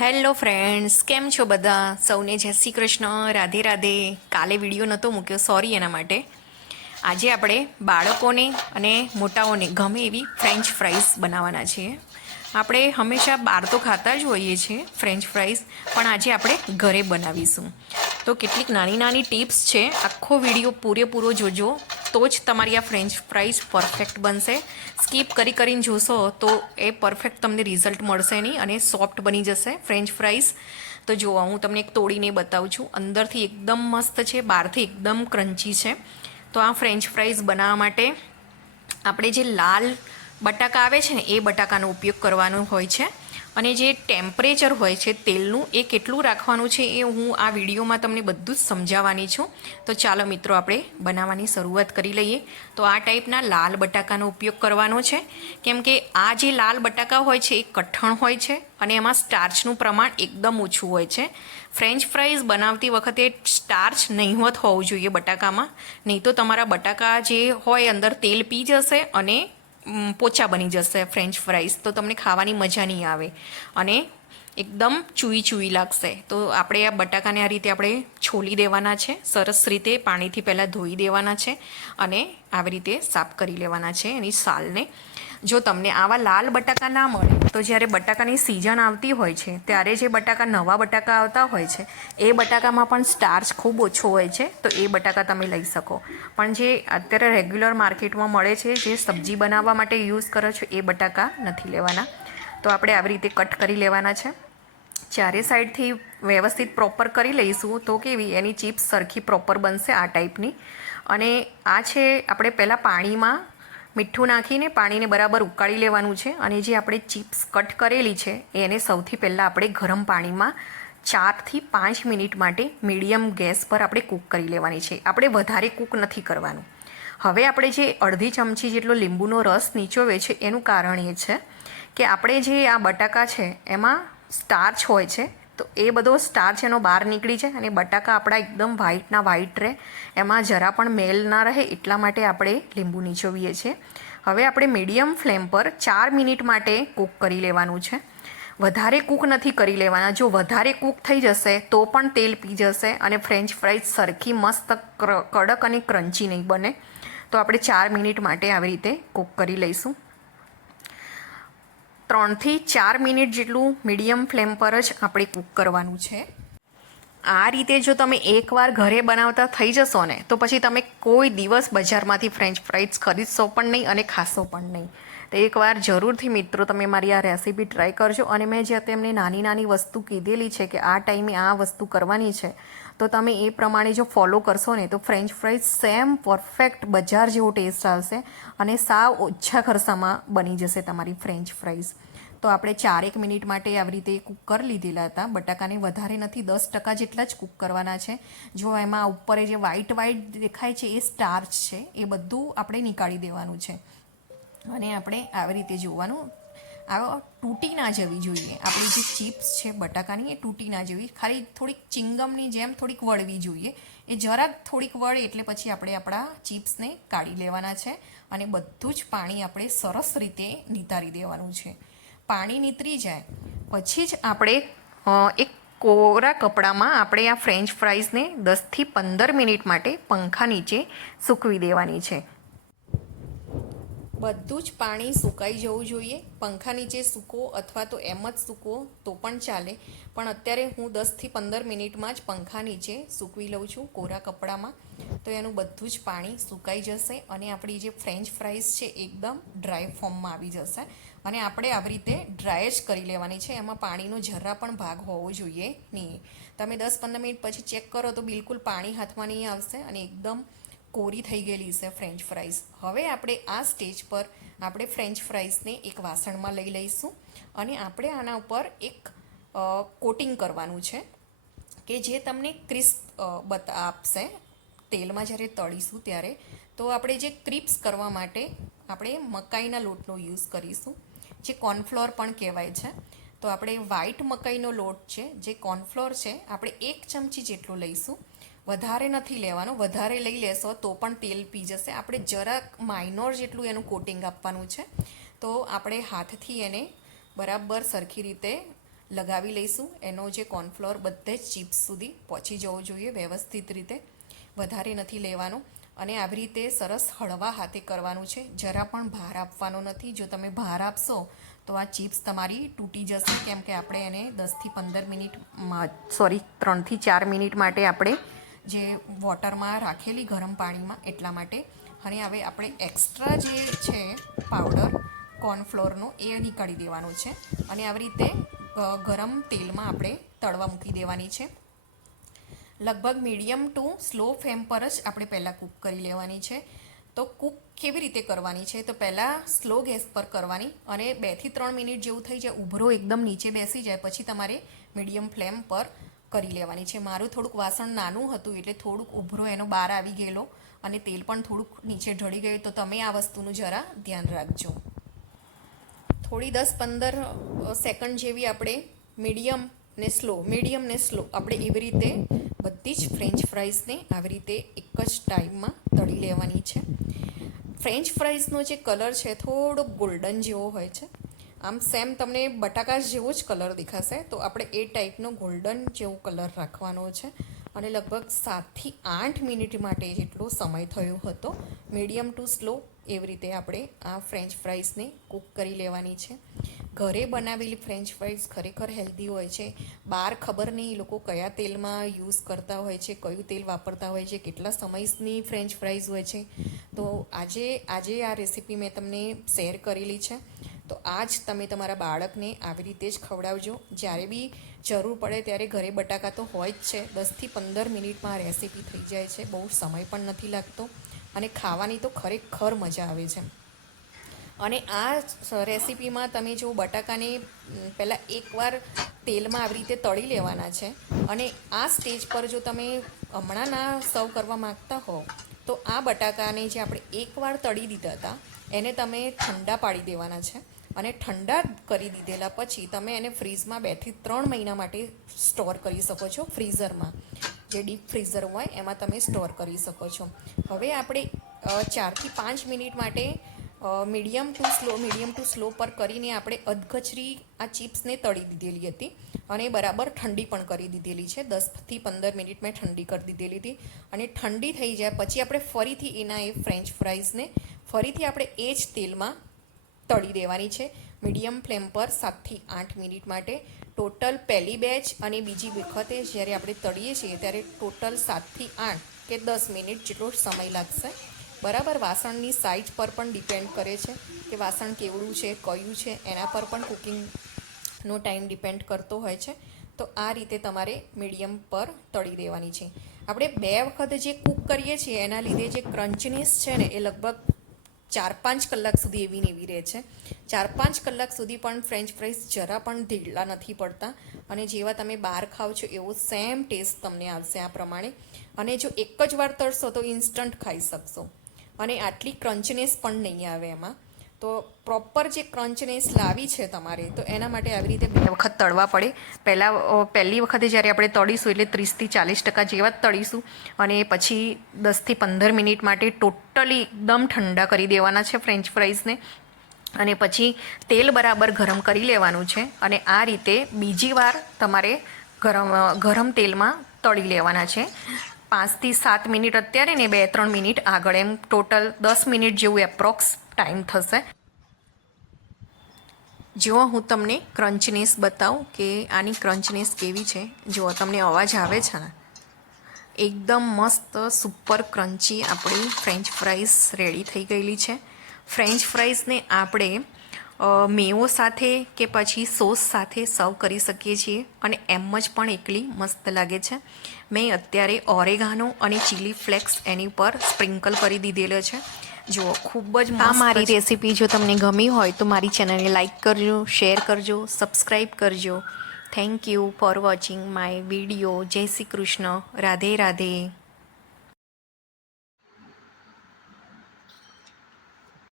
Hello friends, કેમ છો બધા? સૌને જય શ્રી કૃષ્ણ, રાધે રાધે. કાલે વિડીયો નહોતો મૂક્યો, સોરી એના માટે. આજે આપણે બાળકોને અને મોટાઓને ગમે એવી ફ્રેન્ચ ફ્રાઈઝ બનાવવાના છીએ. આપણે હંમેશા બહાર તો ખાતા જ હોઈએ છીએ ફ્રેન્ચ ફ્રાઈઝ, પણ આજે આપણે ઘરે બનાવીશું. તો કેટલીક નાની નાની ટિપ્સ છે, આખો વિડીયો પૂરેપૂરો જોજો, તો જ તમારી આ ફ્રેન્ચ ફ્રાઈઝ પરફેક્ટ બનશે. સ્કીપ કરીને જોશો તો એ પરફેક્ટ તમને રિઝલ્ટ મળશે નહીં અને સોફ્ટ બની જશે ફ્રેન્ચ ફ્રાઈઝ. તો જોવા હું તમને એક તોડીને બતાવું છું. અંદરથી એકદમ મસ્ત છે, બહારથી એકદમ ક્રન્ચી છે. તો આ ફ્રેન્ચ ફ્રાઈઝ બનાવવા માટે આપણે જે લાલ બટાકા આવે છે ને એ બટાકાનો ઉપયોગ કરવાનો હોય છે. અને જે ટેમ્પરેચર હોય છે તેલનું એ કેટલું રાખવાનું છે એ હું આ વિડીયોમાં તમને બધું જ સમજાવવાની છું. તો ચાલો મિત્રો, આપણે બનાવવાની શરૂઆત કરી લઈએ. તો આ ટાઈપના લાલ બટાકાનો ઉપયોગ કરવાનો છે, કેમ કે આ જે લાલ બટાકા હોય છે એ કઠણ હોય છે અને એમાં સ્ટાર્ચનું પ્રમાણ એકદમ ઓછું હોય છે. ફ્રેન્ચ ફ્રાઈઝ બનાવતી વખતે સ્ટાર્ચ નહીંવત હોવું જોઈએ બટાકામાં, નહીં તો તમારા બટાકા જે હોય અંદર તેલ પી જશે અને પોચા બની જશે ફ્રેન્ચ ફ્રાઈઝ, તો તમને ખાવાની મજા નહીં આવે અને એકદમ ચૂઈ લાગશે. તો આપણે આ બટાકાને આ રીતે આપણે છોલી દેવાના છે, સરસ રીતે પાણીથી પહેલાં ધોઈ દેવાના છે અને આવી રીતે સાફ કરી લેવાના છે એની સાલને. જો તમને આવા લાલ બટાકા ના મળે તો જ્યારે બટાકાની સિઝન આવતી હોય છે ત્યારે જે બટાકા નવા બટાકા આવતા હોય છે એ બટાકામાં પણ સ્ટાર્ચ ખૂબ ઓછો હોય છે, તો એ બટાકા તમે લઈ શકો. પણ જે અત્યારે રેગ્યુલર માર્કેટમાં મળે છે, જે સબ્જી બનાવવા માટે યુઝ કરો છો, એ બટાકા નથી લેવાના. તો આપણે આવી રીતે કટ કરી લેવાના છે. ચારે સાઈડથી વ્યવસ્થિત પ્રોપર કરી લઈશું તો કેવી એની ચિપ્સ સરખી પ્રોપર બનશે આ ટાઈપની. અને આ છે આપણે પહેલાં પાણીમાં મીઠું નાખીને પાણીને બરાબર ઉકાળી લેવાનું છે. અને જે આપણે ચિપ્સ કટ કરેલી છે એને સૌથી પહેલાં આપણે ગરમ પાણીમાં 4થી 5 મિનિટ માટે મીડિયમ ગેસ પર આપણે કૂક કરી લેવાની છે. આપણે વધારે કૂક નથી કરવાનું. હવે આપણે જે અડધી ચમચી જેટલો લીંબુનો રસ નીચોવે છે એનું કારણ એ છે કે આપણે જે આ બટાકા છે એમાં સ્ટાર્ચ હોય છે, તો એ બધો સ્ટાર્ચ એનો બહાર નીકળી જાય અને બટાકા આપણા એકદમ વ્હાઈટના વ્હાઈટ રહે, એમાં જરા પણ મેલ ના રહે, એટલા માટે આપણે લીંબુ નીચોવીએ છીએ. હવે આપણે મીડિયમ ફ્લેમ પર 4 મિનિટ માટે કૂક કરી લેવાનું છે. વધારે કૂક નથી કરી લેવાના. જો વધારે કૂક થઈ જશે તો પણ તેલ પી જશે અને ફ્રેન્ચ ફ્રાઈઝ સરખી મસ્ત કડક અને ક્રન્ચી નહીં બને. તો આપણે 4 મિનિટ માટે આવી રીતે કૂક કરી લઈશું. 3થી 4 મિનિટ જેટલું મીડિયમ ફ્લેમ પર જ આપણે કૂક કરવાનું છે. આ રીતે જો તમે એકવાર ઘરે બનાવતા થઈ જશો ને તો પછી તમે કોઈ દિવસ બજારમાંથી ફ્રેન્ચ ફ્રાઈઝ ખરીદશો પણ નહીં અને ખાશો પણ નહીં. તો એકવાર જરૂરથી મિત્રો તમે મારી આ રેસીપી ટ્રાય કરજો. અને મેં જે તમને નાની નાની વસ્તુ કીધેલી છે કે આ ટાઈમે આ વસ્તુ કરવાની છે, તો તમે એ પ્રમાણે જો ફોલો કરશો ને તો ફ્રેન્ચ ફ્રાઈઝ સેમ પરફેક્ટ બજાર જેવો ટેસ્ટ આવશે અને સાવ ઓછા ખર્ચામાં બની જશે તમારી ફ્રેન્ચ ફ્રાઈઝ. તો આપણે 4 મિનિટ માટે આવી રીતે કૂક કરી લીધેલા હતા. બટાકાને વધારે નથી, 10% જેટલા જ કૂક કરવાના છે. જો એમાં ઉપર જે વ્હાઈટ દેખાય છે એ સ્ટાર્ચ છે, એ બધું આપણે નીકાળી દેવાનું છે. અને આપણે આવી રીતે જોવાનું, આ તૂટી ના જવી જોઈએ. આપણી જે ચિપ્સ છે બટાકાની એ તૂટી ના જવી, ખાલી થોડીક ચિંગમની જેમ થોડીક વળવી જોઈએ. એ જરાક થોડીક વળે એટલે પછી આપણે આપણા ચિપ્સને કાઢી લેવાના છે અને બધું જ પાણી આપણે સરસ રીતે નિતારી દેવાનું છે. પાણી નીતરી જાય પછી જ આપણે એક કોરા કપડામાં આપણે આ ફ્રેન્ચ ફ્રાઈઝને 10થી 15 મિનિટ માટે પંખા નીચે સૂકવી દેવાની છે. બધું જ પાણી સુકાઈ જવું જોઈએ. પંખા નીચે સૂકવો અથવા તો એમ જ સૂકવો તો પણ ચાલે, પણ અત્યારે હું 10થી 15 મિનિટમાં જ પંખા નીચે સૂકવી લઉં છું કોરા કપડામાં. તો એનું બધું જ પાણી સુકાઈ જશે અને આપણી જે ફ્રેન્ચ ફ્રાઈઝ છે એકદમ ડ્રાય ફોર્મમાં આવી જશે. અને આપણે આવી રીતે ડ્રાય જ કરી લેવાની છે, એમાં પાણીનો જરા પણ ભાગ હોવો જોઈએ નહીં. તમે 10-15 મિનિટ પછી ચેક કરો તો બિલકુલ પાણી હાથમાં નહીં આવશે અને એકદમ કોરી થઈ ગયેલી છે ફ્રેન્ચ ફ્રાઈઝ. હવે આપણે આ સ્ટેજ પર આપણે ફ્રેન્ચ ફ્રાઈઝને એક વાસણમાં લઈ લઈશું અને આપણે આના ઉપર એક કોટિંગ કરવાનું છે કે જે તમને ક્રિસ્પ આપશે તેલમાં જ્યારે તળીશું ત્યારે. તો આપણે જે ક્રિસ્પ કરવા માટે આપણે મકાઈના લોટનો યુઝ કરીશું, જે કોર્નફ્લોર પણ કહેવાય છે. તો આપણે વ્હાઈટ મકાઈનો લોટ છે, જે કોર્નફ્લોર છે, આપણે 1 ચમચી જેટલો લઈશું. વધારે નથી લેવાનું, વધારે લઈ લેશો તો પણ તેલ પી જશે. આપણે જરાક માઇનોર જેટલું એનું કોટિંગ આપવાનું છે. તો આપણે હાથથી એને બરાબર સરખી રીતે લગાવી લઈશું. એનો જે કોર્નફ્લોર બધે જ ચિપ્સ સુધી પહોંચી જવો જોઈએ વ્યવસ્થિત રીતે, વધારે નથી લેવાનો. અને આવી રીતે સરસ હળવા હાથે કરવાનું છે, જરા પણ ભાર આપવાનો નથી. જો તમે ભાર આપશો તો આ ચિપ્સ તમારી તૂટી જશે, કેમ કે આપણે એને 10થી 15 મિનિટ 3થી 4 મિનિટ માટે આપણે જે વોટરમાં રાખેલી ગરમ પાણીમાં, એટલા માટે. અને હવે આપણે એક્સ્ટ્રા જે છે પાવડર કોર્નફ્લોરનો એ નીકાળી દેવાનો છે અને આવી રીતે ગરમ તેલમાં આપણે તળવા મૂકી દેવાની છે. લગભગ મીડિયમ ટુ સ્લો ફ્લેમ પર જ આપણે પહેલાં કૂક કરી લેવાની છે. તો કૂક કેવી રીતે કરવાની છે? તો પહેલાં સ્લો ગેસ પર કરવાની અને 2થી 3 મિનિટ જેવું થઈ જાય, ઉભરો એકદમ નીચે બેસી જાય પછી તમારે મીડિયમ ફ્લેમ પર કરી લેવાની છે. મારું થોડુંક વાસણ નાનું હતું એટલે થોડુંક ઉભરો એનો બહાર આવી ગયેલો અને તેલ પણ થોડુંક નીચે ઢળી ગયું, તો તમે આ વસ્તુનું જરા ધ્યાન રાખજો. થોડી 10-15 સેકન્ડ જેવી આપણે મીડિયમ ને સ્લો આપણે એવી રીતે બધી જ ફ્રેન્ચ ફ્રાઈઝને આવી રીતે એક જ ટાઈમમાં તળી લેવાની છે. ફ્રેન્ચ ફ્રાઈઝનો જે કલર છે થોડો ગોલ્ડન જેવો હોય છે, આમ સેમ તમને બટાકા જેવો જ કલર દેખાશે, તો આપણે એ ટાઈપનો ગોલ્ડન જેવો કલર રાખવાનો છે. અને લગભગ 7થી 8 મિનિટ માટે જેટલો સમય થયો હતો, મીડિયમ ટુ સ્લો એવી રીતે આપણે આ ફ્રેન્ચ ફ્રાઈઝને કૂક કરી લેવાની છે. ઘરે બનાવેલી ફ્રેન્ચ ફ્રાઈઝ ખરેખર હેલ્ધી હોય છે. બહાર ખબર નહીં એ લોકો કયા તેલમાં યુઝ કરતા હોય છે, કયું તેલ વાપરતા હોય છે, કેટલા સમયની ફ્રેન્ચ ફ્રાઈઝ હોય છે. તો આજે આ રેસીપી મેં તમને શેર કરેલી છે. તો આજ તમે તમારા બાળકને આવી રીતે જ ખવડાવજો. જ્યારે બી જરૂર પડે ત્યારે ઘરે બટાકા તો હોય જ છે. 10થી 15 મિનિટમાં આ રેસીપી થઈ જાય છે, બહુ સમય પણ નથી લાગતો અને ખાવાની તો ખરેખર મજા આવે છે. અને આ રેસીપીમાં તમે જો બટાકાને પહેલાં એકવાર તેલમાં આવી રીતે તળી લેવાના છે અને આ સ્ટેજ પર જો તમે હમણાં ના સર્વ કરવા માગતા હો તો આ બટાકાને જે આપણે એકવાર તળી દીધા હતા એને તમે ઠંડા પાડી દેવાના છે. અને ઠંડા કરી દીધેલા પછી તમે એને ફ્રીઝમાં 2થી 3 મહિના માટે સ્ટોર કરી શકો છો. ફ્રીઝરમાં જે ડીપ ફ્રીઝર હોય એમાં તમે સ્ટોર કરી શકો છો. હવે આપણે 4થી 5 મિનિટ માટે મીડિયમ ટુ સ્લો પર કરીને આપણે અધકચરી આ ચિપ્સને તળી દીધેલી હતી અને બરાબર ઠંડી પણ કરી દીધેલી છે. 10થી 15 મિનિટ મેં ઠંડી કરી દીધેલી હતી અને ઠંડી થઈ જાય પછી આપણે ફરીથી એના એ ફ્રેન્ચ ફ્રાઈઝને ફરીથી આપણે એ જ તેલમાં તળી દેવાની છે મીડિયમ ફ્લેમ પર 7થી 8 મિનિટ માટે. ટોટલ પહેલી બેચ અને બીજી વખતે જ્યારે આપણે તળીએ છીએ ત્યારે ટોટલ 7થી 8 કે 10 મિનિટ જેટલો સમય લાગશે. બરાબર, વાસણની સાઇઝ પર પણ ડિપેન્ડ કરે છે કે વાસણ કેવડું છે, કયું છે, એના પર પણ કુકિંગનો ટાઈમ ડિપેન્ડ કરતો હોય છે. તો આ રીતે તમારે મીડિયમ પર તળી દેવાની છે. આપણે 2 વખત જે કૂક કરીએ છીએ એના લીધે જે ક્રન્ચનેસ છે ને એ લગભગ 4-5 કલાક સુધી એવી ને એવી રહે છે. 4-5 કલાક સુધી પણ ફ્રેન્ચ ફ્રાઈઝ જરા પણ ઢીલા નથી પડતા અને જેવા તમે બહાર ખાઓ છો એવો સેમ ટેસ્ટ તમને આવશે આ પ્રમાણે. અને જો એક જ વાર તળશો તો ઇન્સ્ટન્ટ ખાઈ શકશો અને આટલી ક્રન્ચનેસ પણ નહીં આવે એમાં. તો પ્રોપર જે ક્રન્ચનેસ લાવી છે તમારે તો એના માટે આવી રીતે 2 વખત તળવા પડે. પહેલી વખતે જ્યારે આપણે તળીશું એટલે 30થી 40% જેવા જ તળીશું અને પછી 10થી 15 મિનિટ માટે ટોટલી એકદમ ઠંડા કરી દેવાના છે ફ્રેન્ચ ફ્રાઈઝને અને પછી તેલ બરાબર ગરમ કરી લેવાનું છે અને આ રીતે બીજી વાર તમારે ગરમ તેલમાં તળી લેવાના છે. 5થી 7 મિનિટ અત્યારે ને 2-3 મિનિટ આગળ, એમ ટોટલ 10 મિનિટ જેવું એપ્રોક્સ ટાઈમ થશે. જો હું તમને ક્રન્ચનેસ બતાવું કે આની ક્રન્ચનેસ કેવી છે. જો તમને અવાજ આવે છે ને, એકદમ મસ્ત સુપર ક્રન્ચી આપણી ફ્રેન્ચ ફ્રાઈઝ રેડી થઈ ગયેલી છે. ફ્રેન્ચ ફ્રાઈઝને આપણે મેવો સાથે કે પછી સોસ સાથે સર્વ કરી શકીએ છીએ અને એમ જ પણ એકલી મસ્ત લાગે છે. મેં અત્યારે ઓરેગાનો અને ચીલી ફ્લેક્સ એની પર સ્પ્રિંકલ કરી દીધેલો છે. જુઓ, ખૂબ જ મસ્ત. આ મારી રેસીપી જો તમને ગમી હોય તો મારી ચેનલને લાઈક કરજો, શેર કરજો, સબસ્ક્રાઈબ કરજો. Thank you for watching my video. જય શ્રી કૃષ્ણ. રાધે રાધે.